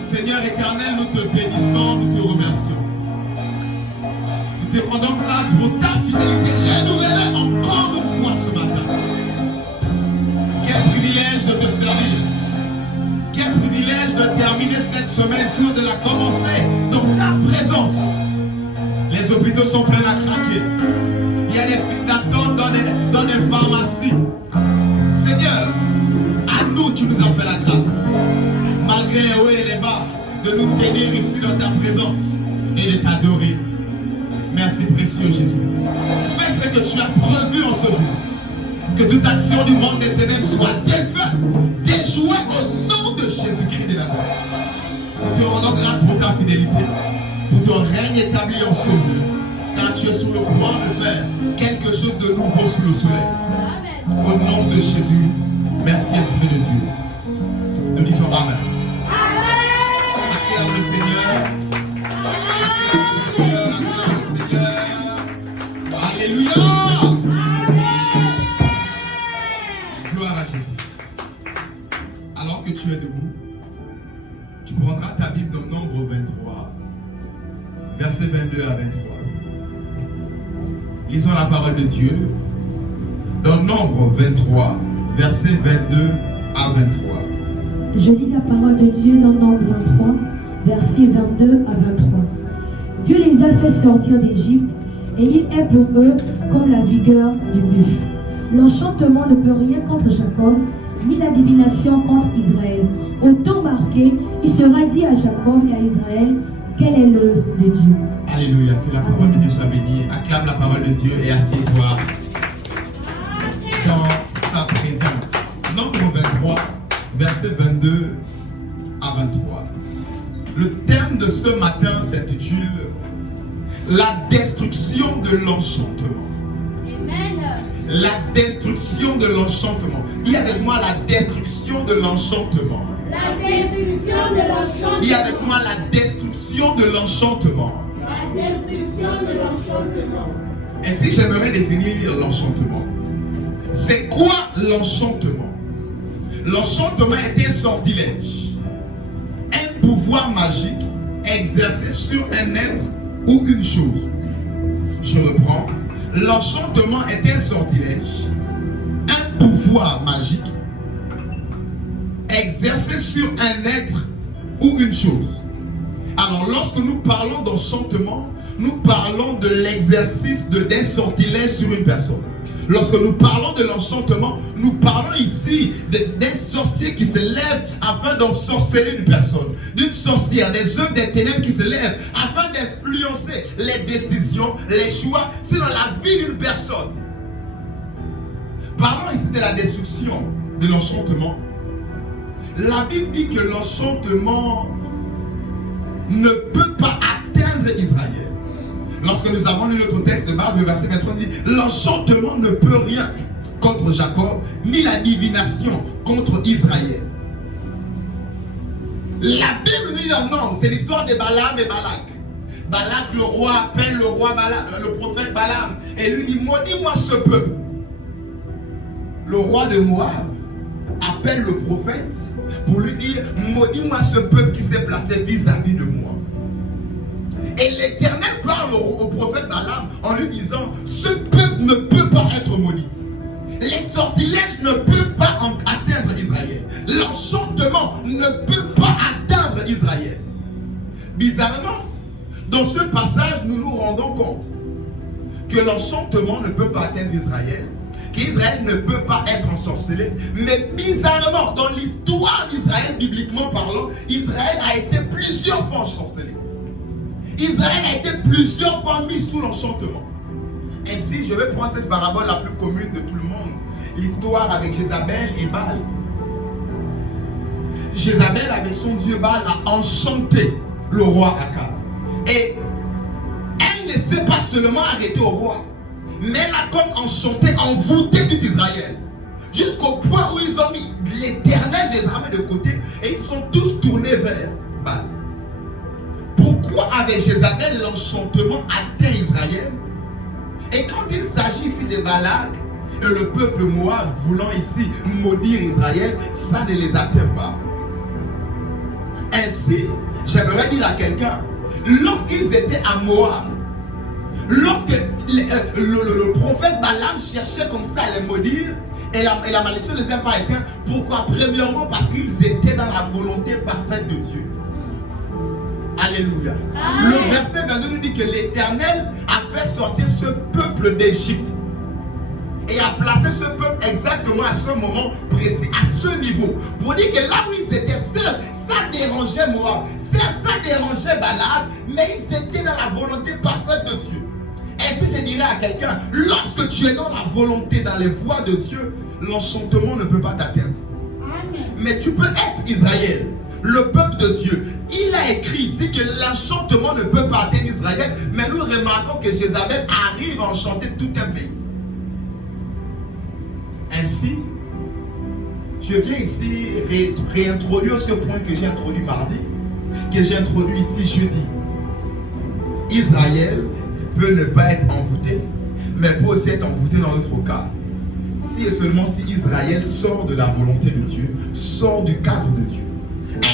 Seigneur éternel, nous te bénissons, nous te remercions. Nous te rendons grâce pour ta fidélité renouvelée encore une fois ce matin. Quel privilège de te servir. Quel privilège de terminer cette semaine, sinon de la commencer dans ta présence. Les hôpitaux sont pleins à craquer. Il y a des files d'attente dans des pharmacies. Seigneur, à nous tu nous as fait la grâce. Malgré les hauts et les bas, de nous tenir ici dans ta présence et de t'adorer. Merci précieux Jésus. Fais ce que tu as prévu en ce jour. Que toute action du monde des ténèbres soit défaite, déjouée au nom de Jésus-Christ de Nazareth. Nous te rendons grâce pour ta fidélité, pour ton règne établi en ce lieu, car tu es sur le point de faire quelque chose de nouveau sous le soleil. Au nom de Jésus, merci Esprit de Dieu. Nous disons Amen. Acclame le Seigneur. Acclame le Seigneur. Alléluia. Gloire à Jésus. Alors que tu es debout, tu prendras ta Bible dans Nombre 23, versets 22 à 23. Lisons la parole de Dieu dans Nombre 23, versets 22 à 23. Je lis la parole de Dieu dans Nombre 23, versets 22 à 23. Dieu les a fait sortir d'Égypte, et il est pour eux comme la vigueur du buffle. L'enchantement ne peut rien contre Jacob, ni la divination contre Israël. Au temps marqué, il sera dit à Jacob et à Israël, quelle est l'œuvre de Dieu. Alléluia, que la parole de Dieu soit bénie. Acclame la parole de Dieu et assieds-toi dans sa présence. Nombre 23, versets 22 à 23. Le thème de ce matin s'intitule la destruction de l'enchantement. La destruction de l'enchantement. Il y a avec moi la destruction de l'enchantement. La destruction de l'enchantement. Il y a avec moi la destruction de l'enchantement. La destruction de l'enchantement. Et si j'aimerais définir l'enchantement, c'est quoi l'enchantement? L'enchantement est un sortilège, un pouvoir magique exercé sur un être ou une chose. Je reprends. L'enchantement est un sortilège, un pouvoir magique exercé sur un être ou une chose. Alors lorsque nous parlons d'enchantement, nous parlons de l'exercice d'un sortilège sur une personne. Lorsque nous parlons de l'enchantement, nous parlons ici d'un sorcier qui se lève afin d'ensorceler une personne, d'une sorcière, des œuvres des ténèbres qui se lèvent afin d'influencer les décisions, les choix sur la vie d'une personne. Parlons ici de la destruction de l'enchantement. La Bible dit que l'enchantement ne peut pas atteindre Israël. Lorsque nous avons lu notre texte de base, le verset 23 dit l'enchantement ne peut rien contre Jacob, ni la divination contre Israël. La Bible nous dit dans Nombre, c'est l'histoire de Balaam et Balak. Balak, le roi, appelle le roi Balaam, le prophète Balaam, et lui dit maudis-moi ce peuple. Le roi de Moab appelle le prophète pour lui dire maudis-moi ce peuple qui s'est placé vis-à-vis de moi. Et l'Éternel parle au prophète Balaam en lui disant ce peuple ne peut pas être maudit. Les sortilèges ne peuvent pas ne peut pas atteindre Israël. Bizarrement, dans ce passage, nous nous rendons compte que l'enchantement ne peut pas atteindre Israël, qu'Israël ne peut pas être ensorcelé. Mais bizarrement, dans l'histoire d'Israël, bibliquement parlant, Israël a été plusieurs fois ensorcelé. Israël a été plusieurs fois mis sous l'enchantement. Ainsi, je vais prendre cette parabole la plus commune de tout le monde, l'histoire avec Jézabel et Baal. Jézabel, avec son dieu Baal, a enchanté le roi Akab. Et elle ne s'est pas seulement arrêtée au roi, mais elle a comme enchanté, envoûté tout Israël. Jusqu'au point où ils ont mis l'Éternel des armées de côté et ils sont tous tournés vers Baal. Pourquoi avec Jézabel l'enchantement atteint Israël? Et quand il s'agit ici de Balak et le peuple Moab voulant ici maudire Israël, ça ne les atteint pas. Ainsi, j'aimerais dire à quelqu'un, lorsqu'ils étaient à Moab, lorsque le prophète Balaam cherchait comme ça à les maudire, et la malédiction ne les a pas éteints, pourquoi? Premièrement, parce qu'ils étaient dans la volonté parfaite de Dieu. Alléluia. Amen. Le verset 22 nous dit que l'Éternel a fait sortir ce peuple d'Égypte et a placé ce peuple exactement à ce moment précis, à ce niveau, pour dire que là où ils étaient, certes, ça dérangeait Moab, certes, ça dérangeait Balak, mais ils étaient dans la volonté parfaite de Dieu. Et si je dirais à quelqu'un, lorsque tu es dans la volonté, dans les voies de Dieu, l'enchantement ne peut pas t'atteindre. Mais tu peux être Israël, le peuple de Dieu. Il a écrit ici que l'enchantement ne peut pas atteindre Israël, mais nous remarquons que Jézabel arrive à enchanter tout un pays. Ainsi, je viens ici réintroduire ce point que j'ai introduit mardi, que j'ai introduit ici jeudi. Israël peut ne pas être envoûté, mais peut aussi être envoûté dans notre cas. Si et seulement si Israël sort de la volonté de Dieu, sort du cadre de Dieu.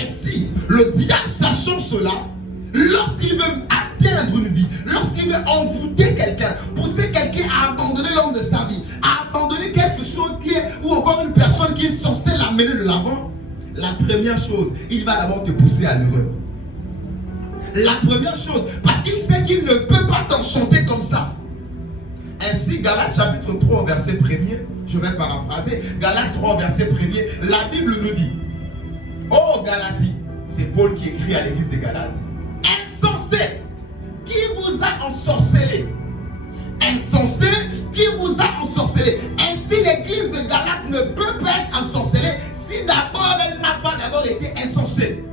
Ainsi, le diable, sachant cela, lorsqu'il veut atteindre une vie, lorsqu'il veut envoûter quelqu'un, pousser quelqu'un à abandonner l'homme de sa vie, à abandonner quelque chose qui est, ou encore une personne qui est censée l'amener de l'avant, la première chose, il va d'abord te pousser à l'erreur. La première chose, parce qu'il sait qu'il ne peut pas t'enchanter comme ça. Ainsi, Galates chapitre 3, verset 1er, je vais paraphraser, Galates 3, verset 1er, la Bible nous dit, oh Galatie, c'est Paul qui écrit à l'église de Galates, insensé, qui vous a ensorcelé? Insensé, qui vous a ensorcelé? Ainsi, l'église de Galates ne peut pas être ensorcelée si d'abord elle n'a pas d'abord été insensée.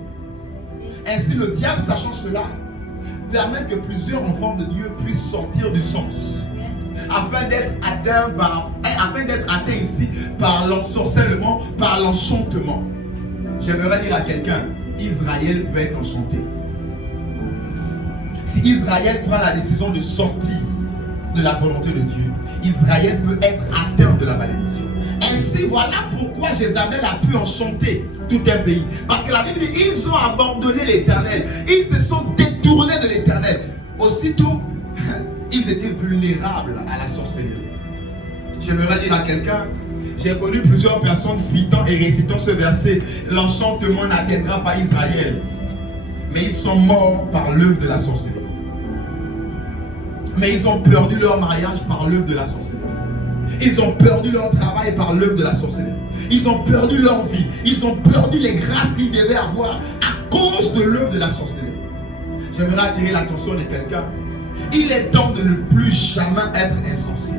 Ainsi, le diable, sachant cela, permet que plusieurs enfants de Dieu puissent sortir du sens. Afin d'être atteint ici par l'ensorcellement, par l'enchantement. J'aimerais dire à quelqu'un, Israël peut être enchanté. Si Israël prend la décision de sortir de la volonté de Dieu, Israël peut être atteint de la malédiction. Ainsi, voilà pourquoi Jézabel a pu enchanter tout un pays. Parce que la Bible dit, ils ont abandonné l'Éternel. Ils se sont détournés de l'Éternel. Aussitôt, ils étaient vulnérables à la sorcellerie. J'aimerais dire à quelqu'un, j'ai connu plusieurs personnes citant et récitant ce verset, l'enchantement n'atteindra pas Israël. Mais ils sont morts par l'œuvre de la sorcellerie. Mais ils ont perdu leur mariage par l'œuvre de la sorcellerie. Ils ont perdu leur travail par l'œuvre de la sorcellerie. Ils ont perdu leur vie. Ils ont perdu les grâces qu'ils devaient avoir à cause de l'œuvre de la sorcellerie. J'aimerais attirer l'attention de quelqu'un. Il est temps de ne plus jamais être insensé.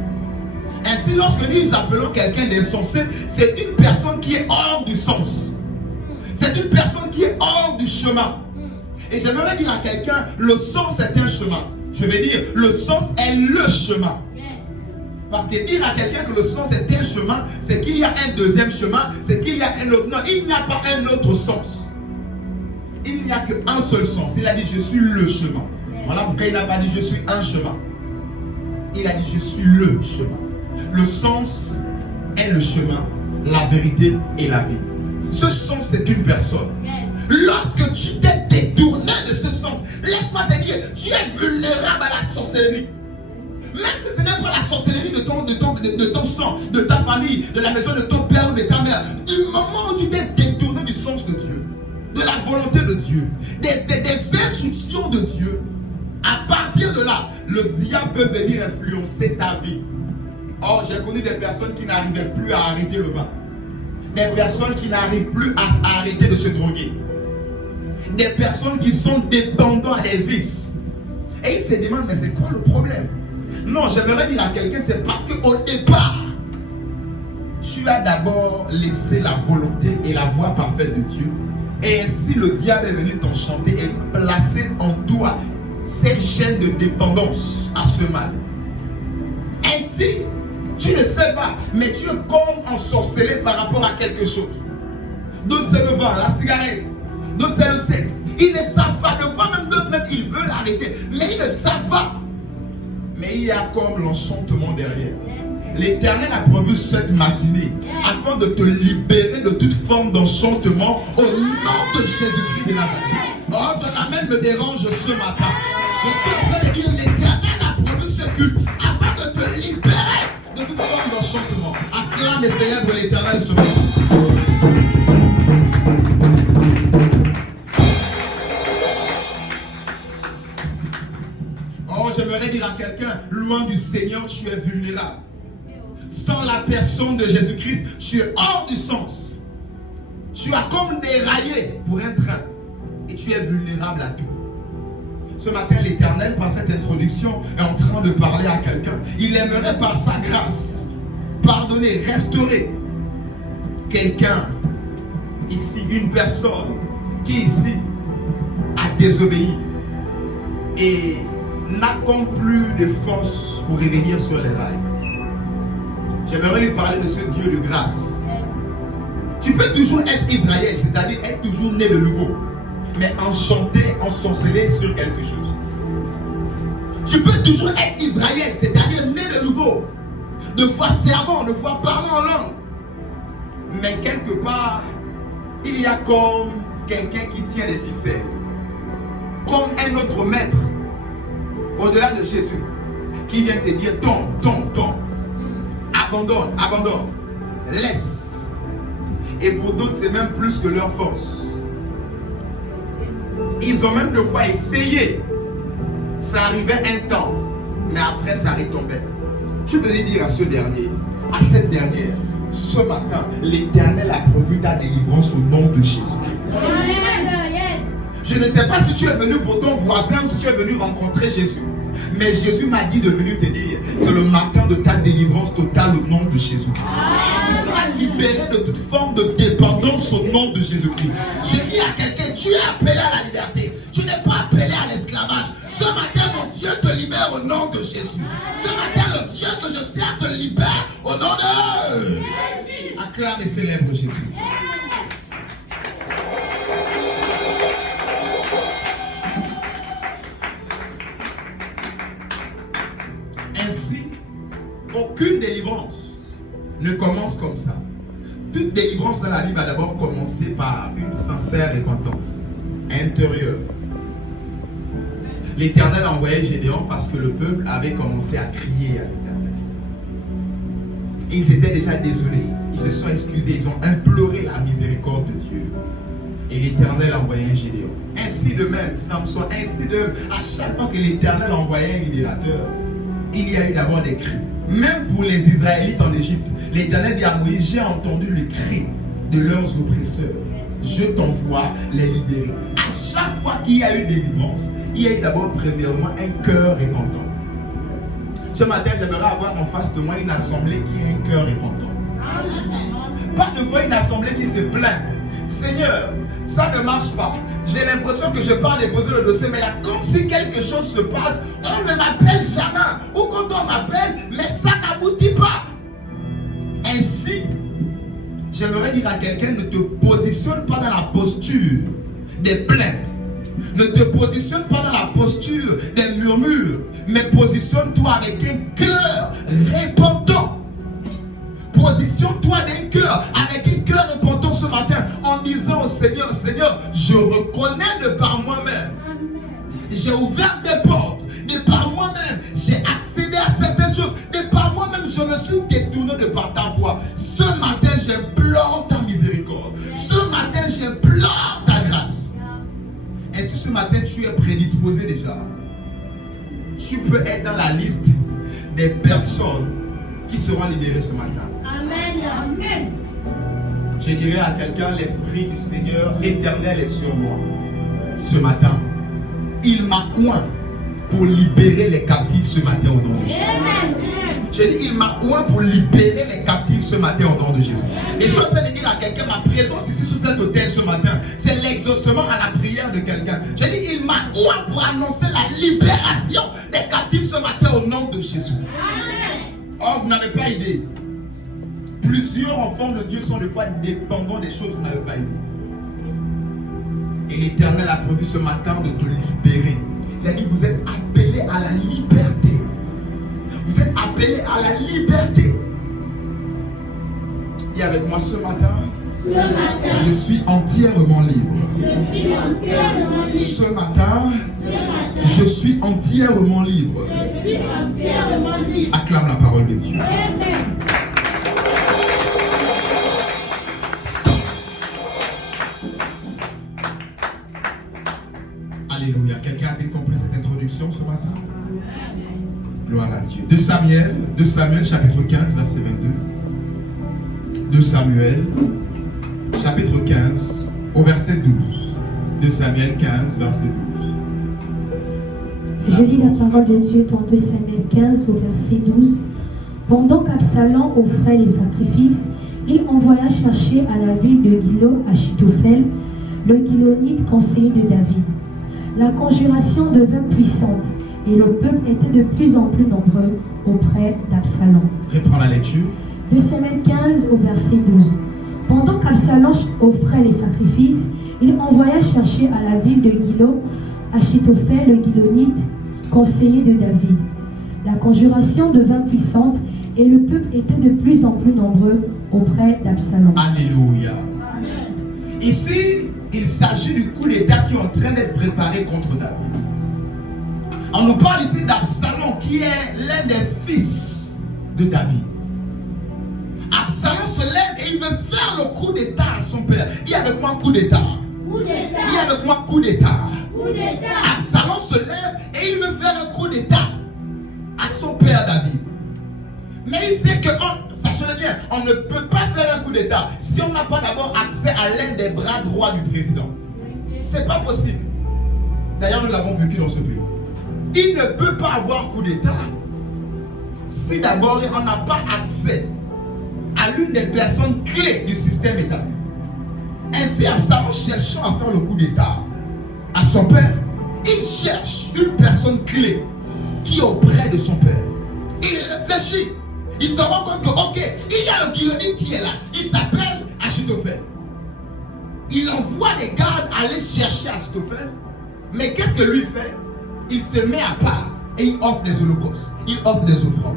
Ainsi, lorsque nous appelons quelqu'un d'insensé, c'est une personne qui est hors du sens. C'est une personne qui est hors du chemin. Et j'aimerais dire à quelqu'un, le sens est un chemin. Je vais dire, le sens est le chemin. Parce que dire à quelqu'un que le sens est un chemin, c'est qu'il y a un deuxième chemin, c'est qu'il y a un autre. Non, il n'y a pas un autre sens. Il n'y a qu'un seul sens. Il a dit, je suis le chemin. Voilà pourquoi il n'a pas dit, je suis un chemin. Il a dit, je suis le chemin. Le sens est le chemin, la vérité et la vie. Ce sens, c'est une personne. Lorsque tu t'es détourné de ce sens, laisse-moi te dire, tu es vulnérable à la sorcellerie. Même si ce n'est pas la sorcellerie de ton sang, de ta famille, de la maison de ton père ou de ta mère, du moment où tu t'es détourné du sens de Dieu, volonté de Dieu, des instructions de Dieu, à partir de là, le diable peut venir influencer ta vie. Or, j'ai connu des personnes qui n'arrivaient plus à arrêter le vin. Des personnes qui n'arrivent plus à arrêter de se droguer. Des personnes qui sont dépendantes à des vices. Et ils se demandent, mais c'est quoi le problème? Non, j'aimerais dire à quelqu'un, c'est parce qu'au départ, tu as d'abord laissé la volonté et la voie parfaite de Dieu. Et ainsi, le diable est venu t'enchanter et placer en toi ces gènes de dépendance à ce mal. Ainsi, tu ne sais pas, mais tu es comme ensorcelé par rapport à quelque chose. D'autres c'est le vin, la cigarette. D'autres c'est le sexe. Ils ne savent pas. De fois même d'autres même ils veulent arrêter, mais ils ne savent pas. Mais il y a comme l'enchantement derrière. L'Éternel a prévu cette matinée afin de te libérer de toute forme d'enchantement au nom de Jésus-Christ de Nazareth. Oh, ton amen me dérange ce matin. Je suis en train de dire l'Éternel a prévu ce culte afin de te libérer de toute forme d'enchantement. Acclame et célèbre l'Éternel ce matin. Oh, j'aimerais dire à quelqu'un, loin du Seigneur, tu es vulnérable. Sans la personne de Jésus-Christ, tu es hors du sens. Tu as comme déraillé pour un train. Et tu es vulnérable à tout. Ce matin, l'Éternel, par cette introduction, est en train de parler à quelqu'un. Il aimerait par sa grâce pardonner, restaurer quelqu'un ici, une personne qui ici a désobéi et n'a comme plus de force pour revenir sur les rails. J'aimerais lui parler de ce Dieu de grâce. Tu peux toujours être Israël, c'est-à-dire être toujours né de nouveau, mais enchanté, ensorcelé sur quelque chose. Tu peux toujours être Israël, c'est-à-dire né de nouveau, de fois servant, de fois parlant en langue. Mais quelque part, il y a comme quelqu'un qui tient les ficelles, comme un autre maître, au-delà de Jésus, qui vient te dire tombe. Abandonne, laisse. Et pour d'autres, c'est même plus que leur force. Ils ont même deux fois essayé. Ça arrivait un temps, mais après ça retombait. Je veux dire à ce dernier, à cette dernière, ce matin, l'Éternel a prévu ta délivrance au nom de Jésus. Je ne sais pas si tu es venu pour ton voisin ou si tu es venu rencontrer Jésus. Mais Jésus m'a dit de venir te dire, c'est le matin de ta délivrance totale au nom de Jésus-Christ. Tu seras libéré de toute forme de dépendance au nom de Jésus-Christ. Je dis à quelqu'un, tu es appelé à la liberté. Tu n'es pas appelé à l'esclavage. Ce matin, mon Dieu te libère au nom de Jésus. Ce matin, le Dieu que je sers te libère au nom de... Acclame et célèbre Jésus. Ainsi, aucune délivrance ne commence comme ça. Toute délivrance dans la vie va d'abord commencer par une sincère repentance intérieure. L'Éternel a envoyé Gédéon parce que le peuple avait commencé à crier à l'Éternel. Ils étaient déjà désolés, ils se sont excusés, ils ont imploré la miséricorde de Dieu. Et l'Éternel a envoyé un Gédéon. Ainsi de même, Samson, ainsi de même, à chaque fois que l'Éternel envoyait un libérateur, il y a eu d'abord des cris. Même pour les Israélites en Égypte, l'Éternel dit à Moïse, j'ai entendu le cri de leurs oppresseurs. Je t'envoie les libérer. À chaque fois qu'il y a eu délivrance, il y a eu d'abord premièrement un cœur repentant. Ce matin, j'aimerais avoir en face de moi une assemblée qui a un cœur repentant. Pas devant une assemblée qui se plaint. Seigneur, ça ne marche pas. J'ai l'impression que je pars déposer le dossier, mais il y a comme si quelque chose se passe. On ne m'appelle jamais. Ou quand on m'appelle, mais ça n'aboutit pas. Ainsi, j'aimerais dire à quelqu'un, ne te positionne pas dans la posture des plaintes. Ne te positionne pas dans la posture des murmures, mais positionne-toi avec un cœur repentant. Positionne-toi d'un cœur, avec un cœur repentant ce matin, en disant au Seigneur, Seigneur, je reconnais de par moi-même. J'ai ouvert des portes, de par moi-même, j'ai accédé à certaines choses, de par moi-même, je me suis détourné de par ta voix. Ce matin, j'implore ta miséricorde. Ce matin, j'implore ta grâce. matin tu es prédisposé déjà, tu peux être dans la liste des personnes qui seront libérées ce matin. Amen. Amen. Je dirais à quelqu'un, l'Esprit du Seigneur éternel est sur moi. Ce matin, il m'a oint pour libérer les captifs ce matin au nom de Jésus. Amen. J'ai dit, il m'a oint pour libérer les captifs ce matin au nom de Jésus. Et je suis en train de dire à quelqu'un, ma présence ici sur cet hôtel ce matin, c'est l'exaucement à la prière de quelqu'un. J'ai dit, il m'a oint pour annoncer la libération des captifs ce matin au nom de Jésus. Amen. Oh, vous n'avez pas idée. Plusieurs enfants de Dieu sont des fois dépendants des choses que vous n'avez pas idée. Et l'Éternel a promis ce matin de te libérer. Il a dit, vous êtes appelés à la liberté. Vous êtes appelés à la liberté. Et avec moi ce matin, je suis entièrement libre. Je suis entièrement libre. Ce matin, je suis entièrement libre. Je suis entièrement libre. Acclame la parole de Dieu. Amen. Alléluia. Quelqu'un a-t-il compris cette introduction ce matin? Gloire à Dieu. 2 Samuel chapitre 15, verset 22. 2 Samuel chapitre 15 au verset 12. 2 Samuel 15, verset 12. Je lis la parole de Dieu dans 2 Samuel 15 au verset 12. Pendant qu'Absalom offrait les sacrifices, il envoya chercher à la ville de Gilo Achitophel, le Gilonite conseiller de David. La conjuration devint puissante et le peuple était de plus en plus nombreux auprès d'Absalom. Reprends la lecture. 2 Samuel 15 au verset 12. Pendant qu'Absalom offrait les sacrifices, il envoya chercher à la ville de Gilo Achitophel, le Gilonite, conseiller de David. La conjuration devint puissante et le peuple était de plus en plus nombreux auprès d'Absalom. Alléluia. Ici, il s'agit du coup d'État qui est en train d'être préparé contre David. On nous parle ici d'Absalom qui est l'un des fils de David. Absalom se lève et il veut faire le coup d'État à son père. Dis avec moi coup d'État. Coup d'État. Dis avec moi coup d'État. Coup d'État. Absalom se lève et il veut faire un coup d'État à son père David. Mais il sait que, sachez-le bien, on ne peut pas faire un coup d'État si on n'a pas d'abord accès à l'un des bras droits du président. C'est pas possible. D'ailleurs, nous l'avons vécu dans ce pays. Il ne peut pas avoir coup d'État si d'abord on n'a pas accès à l'une des personnes clés du système étatique. Ainsi, Absalom cherchant à faire le coup d'État à son père, il cherche une personne clé qui est auprès de son père. Il réfléchit. Il se rend compte que, ok, il y a un Gilonite qui est là. Il s'appelle Achitophel. Il envoie des gardes aller chercher Achitophel. Mais qu'est-ce que lui fait? Il se met à part et il offre des holocaustes. Il offre des offrandes.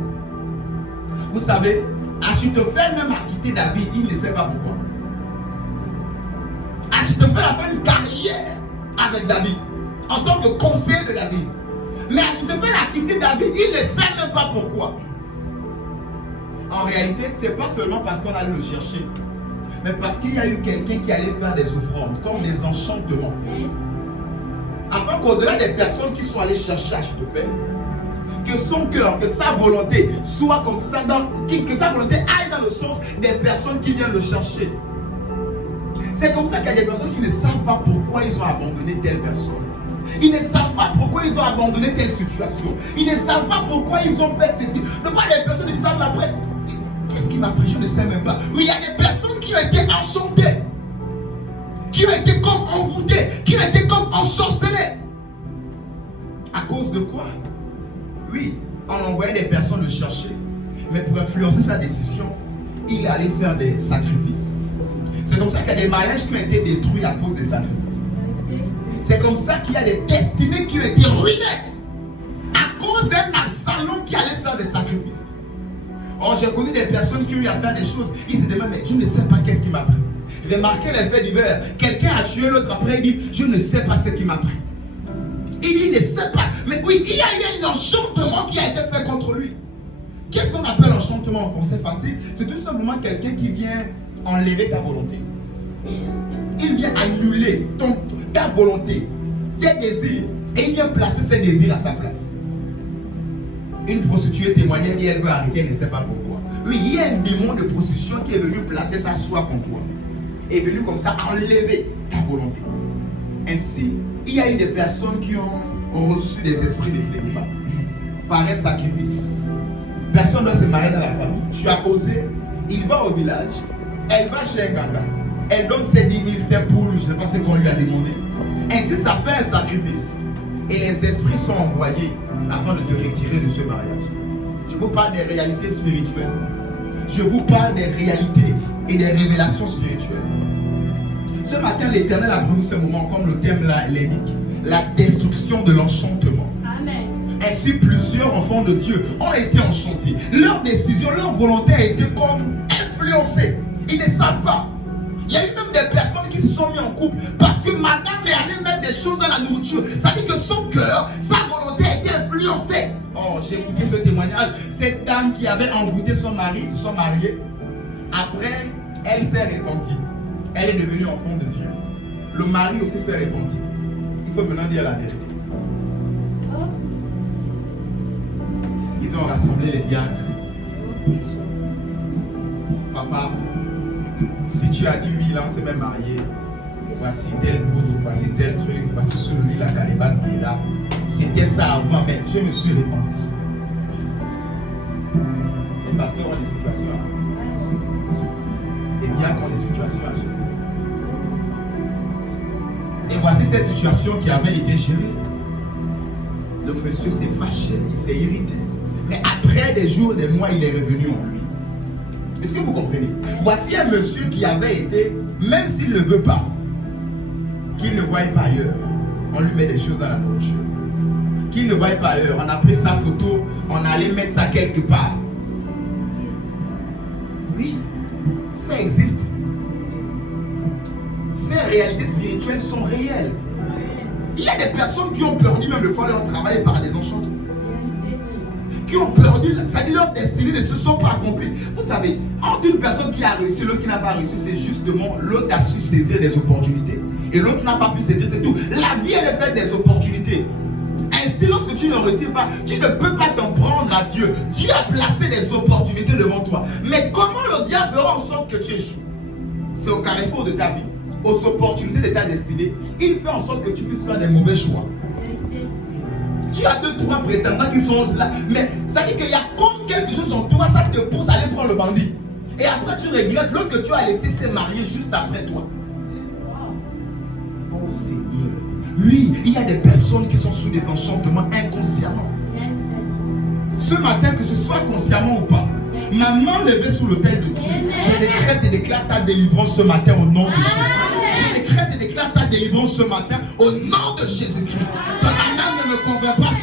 Vous savez, Achitophel même a quitté David. Il ne sait pas pourquoi. Achitophel a fait une carrière avec David en tant que conseiller de David. Mais Achitophel a quitté David. Il ne sait même pas pourquoi. En réalité, ce n'est pas seulement parce qu'on allait le chercher, mais parce qu'il y a eu quelqu'un qui allait faire des offrandes, comme des enchantements. Yes. Afin qu'au-delà des personnes qui sont allées chercher Achitophel, que son cœur, que sa volonté soit comme ça, que sa volonté aille dans le sens des personnes qui viennent le chercher. C'est comme ça qu'il y a des personnes qui ne savent pas pourquoi ils ont abandonné telle personne. Ils ne savent pas pourquoi ils ont abandonné telle situation. Ils ne savent pas pourquoi ils ont fait ceci. De quoi des personnes ils savent après. Qu'est-ce qui m'a pris? Je ne sais même pas. Oui, il y a des personnes qui ont été enchantées, qui ont été comme envoûtées, qui ont été comme ensorcelées. À cause de quoi? Oui, on envoyait des personnes le chercher, mais pour influencer sa décision, il allait faire des sacrifices. C'est comme ça qu'il y a des mariages qui ont été détruits à cause des sacrifices. C'est comme ça qu'il y a des destinées qui ont été ruinées à cause d'un Absalom qui allait faire des sacrifices. Or, j'ai connu des personnes qui ont eu à faire des choses. Ils se demandent, mais je ne sais pas qu'est-ce qui m'a pris. Remarquez les faits divers. Quelqu'un a tué l'autre, après il dit, je ne sais pas ce qui m'a pris. Il ne sait pas. Mais oui, il y a eu un enchantement qui a été fait contre lui. Qu'est-ce qu'on appelle enchantement en français facile? C'est tout simplement quelqu'un qui vient enlever ta volonté. Il vient annuler ta volonté. des désirs et il vient placer ses désirs à sa place. Une prostituée témoignait, elle dit elle veut arrêter, elle ne sait pas pourquoi. Oui, il y a un démon de prostitution qui est venu placer sa soif en toi. Est venu comme ça enlever ta volonté. Ainsi, il y a eu des personnes qui ont reçu des esprits de célibat par un sacrifice. Personne ne doit se marier dans la famille. Tu as osé, il va au village, elle va chez un ganga, elle donne ses 10 000 saints pour, je ne sais pas ce qu'on lui a demandé. Ainsi, ça fait un sacrifice. Et les esprits sont envoyés afin de te retirer de ce mariage. Je vous parle des réalités spirituelles. Je vous parle des réalités et des révélations spirituelles. Ce matin, l'Éternel a pris ce moment, comme le thème là l'indique, la destruction de l'enchantement. Amen. Ainsi, plusieurs enfants de Dieu ont été enchantés. Leur décision, leur volonté a été comme influencée. Ils ne savent pas. Il y a eu même des personnes qui se sont mis en couple parce que madame est allée mettre des choses dans la nourriture. Ça dit que son cœur, sa volonté a été influencée. Oh, j'ai écouté ce témoignage. Cette dame qui avait envoûté son mari, se sont mariés. Après, elle s'est repentie. Elle est devenue enfant de Dieu. Le mari aussi s'est repenti. Il faut maintenant dire la vérité. Ils ont rassemblé les diacres. Papa, si tu as dit oui, là on s'est même marié, voici tel poudre, voici tel truc, voici celui la calebasse qui est là. C'était ça avant, mais je me suis repenti. Les pasteurs ont des situations à gérer. Les diacres ont des situations à gérer. Et voici cette situation qui avait été gérée. Le monsieur s'est fâché, il s'est irrité. Mais après des jours, des mois, il est revenu en lui. Est-ce que vous comprenez? Voici un monsieur qui avait été, même s'il ne veut pas, qu'il ne voie pas ailleurs, on lui met des choses dans la nourriture. Qu'il ne voie pas ailleurs, on a pris sa photo, on allait mettre ça quelque part. Oui, ça existe. Ces réalités spirituelles sont réelles. Il y a des personnes qui ont perdu même le fois leur travail par des enchantements. Qui ont perdu, ça dit leur destinée ne se sont pas accomplis. Vous savez, entre une personne qui a réussi et l'autre qui n'a pas réussi, c'est justement l'autre a su saisir des opportunités et l'autre n'a pas pu saisir, c'est tout. La vie, elle est faite des opportunités. Ainsi, lorsque tu ne réussis pas, tu ne peux pas t'en prendre à Dieu. Dieu a placé des opportunités devant toi. Mais comment le diable fera en sorte que tu échoues? C'est au carrefour de ta vie, aux opportunités de ta destinée. Il fait en sorte que tu puisses faire des mauvais choix. Tu as 2-3 prétendants qui sont là, mais ça dit qu'il y a comme quelque chose en toi, ça te pousse à aller prendre le bandit. Et après tu regrettes l'autre que tu as laissé se marier juste après toi. Oh Seigneur. Oui, il y a des personnes qui sont sous des enchantements inconsciemment. Ce matin, que ce soit consciemment ou pas, ma main levée sous l'autel de Dieu, je décrète et déclare ta délivrance ce matin au nom de Jésus. Je décrète et déclare ta délivrance ce matin au nom de Jésus-Christ. Ton âme ne me convainc pas